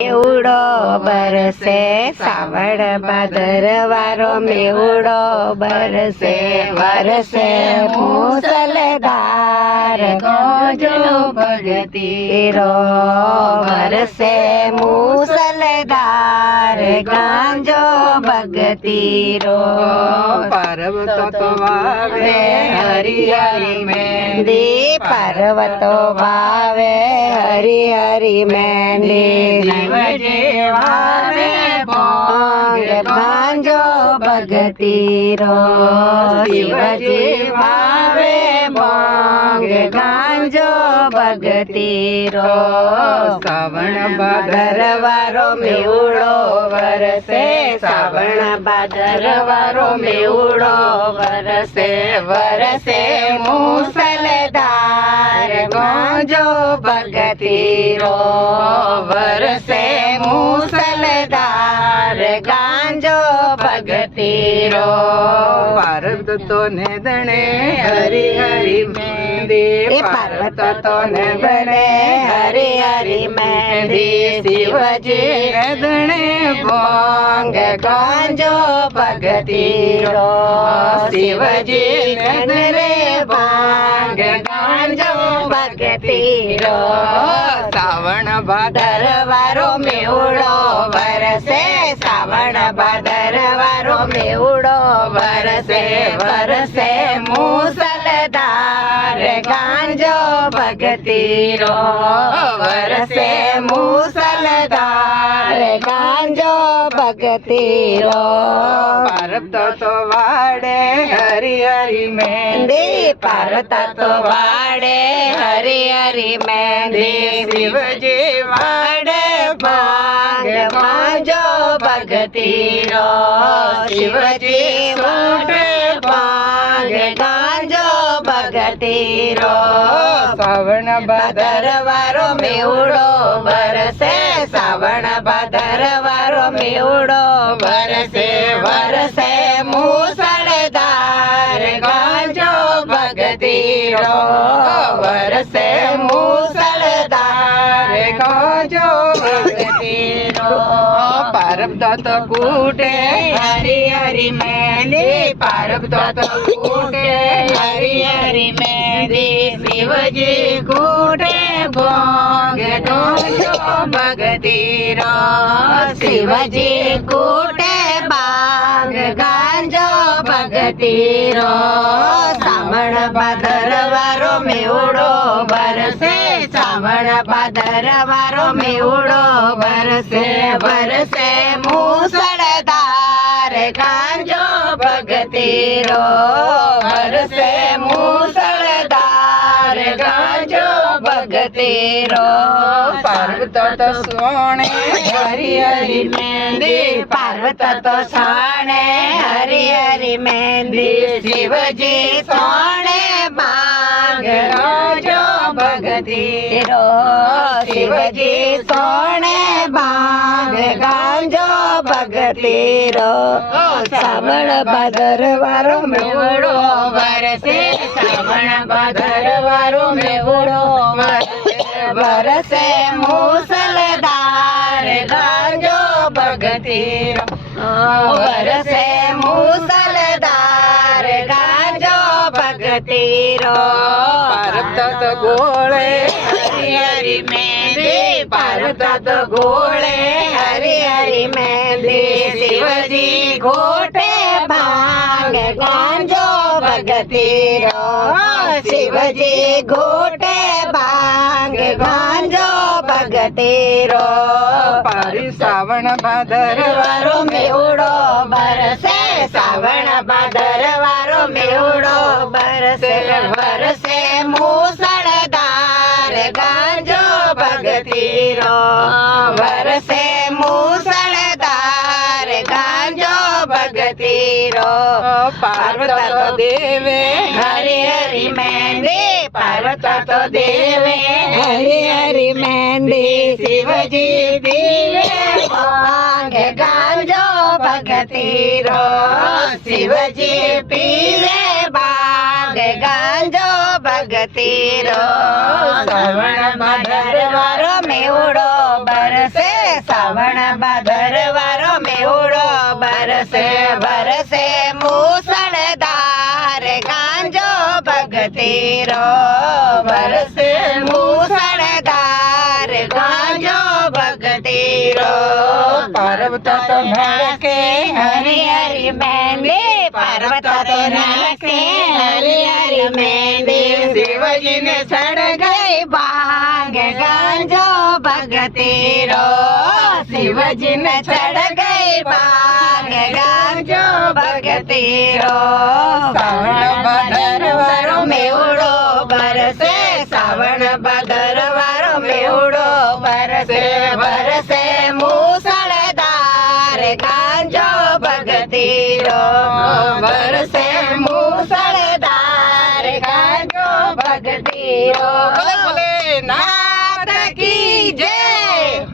મેવડો બરસે સાવણ ભાદરવારો મેવડો બરસે વરસે મુસલધાર ગોજો ભગતીરો વરસે મુસલધાર ગાંજો ભગતીરો પર્વતો વાવે હરી હરી મહેંદી પર્વતો વાવે હરી હરી મહેંદી વાવે ભોગ ગાંજો ભગતીરો શિવજી વાવે ભોગ ગાંજો ભગતીરો શ્રાવણ ભાદરવારો મેવડો વરસે શ્રાવણ ભાદરવારો મેવડો વરસે વરસે મુસલધાર ગાંજો ભગતીરો વરસે મુસલધાર ગાંજો ભગતીરો પાર્વતો ને દણે હરી હરી મહેંદી પાર્વતો ને બને હરી હરી મહેંદી શિવજી ને દણે ભોંગ ગાંજો ભગતીરો શિવજી ને રે ભાંગ ગાંજો ભગતીરો શ્રાવણ ભાદર ભાદરવારો મેવડો વરસે શ્રાવણ ભાદરવારો મેવડો વરસે વરસે મુસલધાર ગાંજો ભગતીરો વરસે મુસલધાર ગાંજો ભગતીરો પાર્વતો વાડે હરી હરી મહેંદી પાર્વતો વાડે હરી હરી મહેંદી શિવજી વાડે ભાંગ ગાંજો ભગતીરો શિવજી વાડે ભાંગ ગાંજો ભગતીરો શ્રાવણ ભાદરવારો મેવડો વરસે શ્રાવણ ભાદરવારો મેવડો વરસે વરસે મુસળધાર ગાંજો ભગતીરો વરસે મુસળધાર ગાંજો ભગતીરો પાર્વતો કૂટે હરી હરી મહેંદી પાર્વતો કૂટે હરી હરી મહેંદી શિવજી કૂટે ભોંગ ગાંજો ભગતીરો શિવજી કૂટે બાંગ ગાંજો ભગતીરો શ્રાવણ ભાદરવારો મેવડો વરસે શ્રાવણ ભાદરવારો મેવડો વરસે વરસે મુસળધાર ગાંજો ભગતીરો વરસે મુસળધાર ગાંજો ભગતીરો પાર્વતો સોણે હરી હરી મહેંદી પાર્વતો સાણે હરી હરી મહેંદી શિવજી સોણે ભાંગ ગાંજો ભગતીરો શિવજી સોણે ભાંગ ગાંજો ભગતીરો શ્રાવણ ભાદરવારો મેવડો વરસે શ્રાવણ ભાદરવારો મેવડો વરસે મુસલધાર ગાંજો ભગતીરો વરસે મુસલધાર ગાંજો ભગતીરો પાર્વતો ગોળે હરી હરી મહેંદી પાર્વતો ગોળે હરી હરી મહેંદી શિવજી ઘોટે ભાંગ ગાંજો ભગતીરો શિવજી ઘોટે ભાંગ ગાંજો ભગતીરો પારી શ્રાવણ ભાદર ભાદરવારો મેવડો બરસે શ્રાવણ ભાદરવારો મેવડો બરસે વરસે મુસળધાર ગાંજો ભગતીરો વરસે મુસળધાર ગાંજો ભગતીરો પાર્વતો દેવે હરી હરી મહેંદી પાર્વતો દેવે હરી હરી મહેંદી શિવજી દેવે ભાંગ ગાંજો ભગતીરો શિવજી પીવે ભાંગ ગાંજો ભગતીરો શ્રવણ ભાદરવારો મેવડો બરસે સાવણ ભાદરવારો મેહુડો બરસે બરસે મુસળધાર ગાંજો ભગતીરો બરસે મુસળધાર ગાંજો ભગતીરો પર્વત તો ભડકે હરી હરી મહેંદી પર્વત તો નાચે હરી હરી મહેંદી શિવજીને ચડ ગઈ ભાંગ ગાંજો ભગતીરો શિવજીને ચડ ગઈ ભાંગ ગાંજો ભગતીરો સાવણ ભાદરવારો મેહુડો બરસે સાવણ ભાદરવારો મેહુડો બરસે બરસે મુસળધાર ગાંજો ભગતીરો બરસે મુસળધાર ગાંજો ભગતીરો ભોલે ભોલે નાથ નાથ કી જય